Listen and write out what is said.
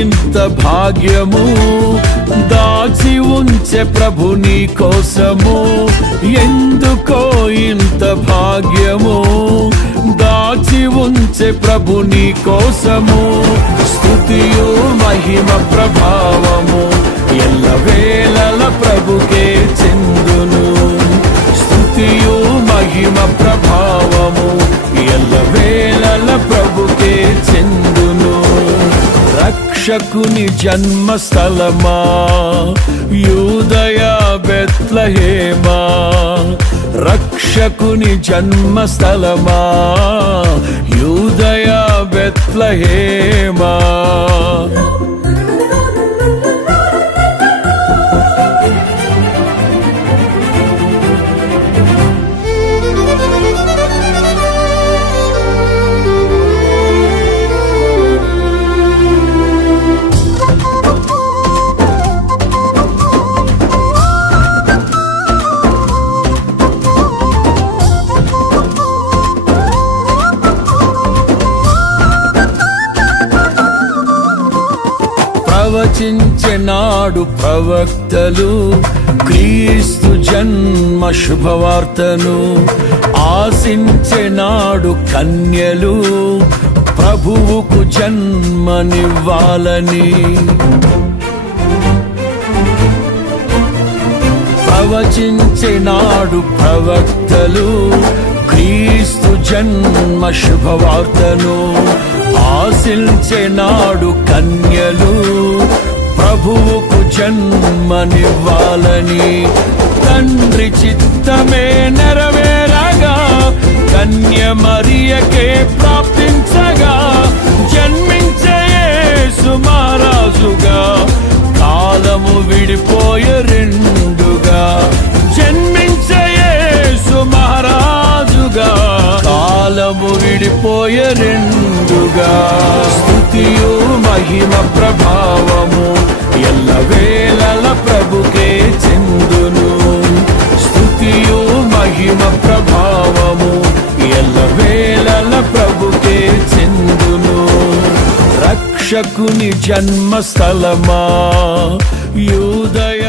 ఇంత భాగ్యము దాచి ఉంచే ప్రభు నీ కోసము. ఎందుకో ఇంత భాగ్యము దాచి ఉంచే ప్రభు నీ కోసము. స్తుతియు మహిమ ప్రభావము ఎల్లవేళల ప్రభుకే చెందును. స్తుతియు మహిమ ప్రభావము ఎల్లవేళల ప్రభుకే చెందును. రక్షకుని జన్మస్థలమా యూదయ బెత్లెహేమా, రక్షకుని జన్మస్థలమా యూదయ బెత్లెహేమా. ప్రవచించెనాడు ప్రవక్తలు క్రీస్తు జన్మ శుభవార్తను. ఆశించెనాడు కన్యలు ప్రభువుకు జన్మనివ్వాలని. ప్రవచించెనాడు ప్రవక్తలు క్రీస్తు జన్మ శుభవార్తను. ఆశించెనాడు కన్యలు ప్రభువుకు జన్మనివ్వాలని. తండ్రి చిత్తమే నెరవేరగా కన్య మరియకే ప్రాప్తించగా జన్మించే యేసు మహారాజుగా కాలము విడిపోయే రెండుగా. జన్మించే యేసు మహారాజుగా కాలము విడిపోయే రెండుగా. స్తుతియు మహిమ ప్రభావము ఎల్లవేళల ప్రభుకే చెందును. స్తుతియు మహిమ ప్రభావము ఎల్లవేళల ప్రభుకే చెందును. రక్షకుని జన్మస్థలమా యూదయ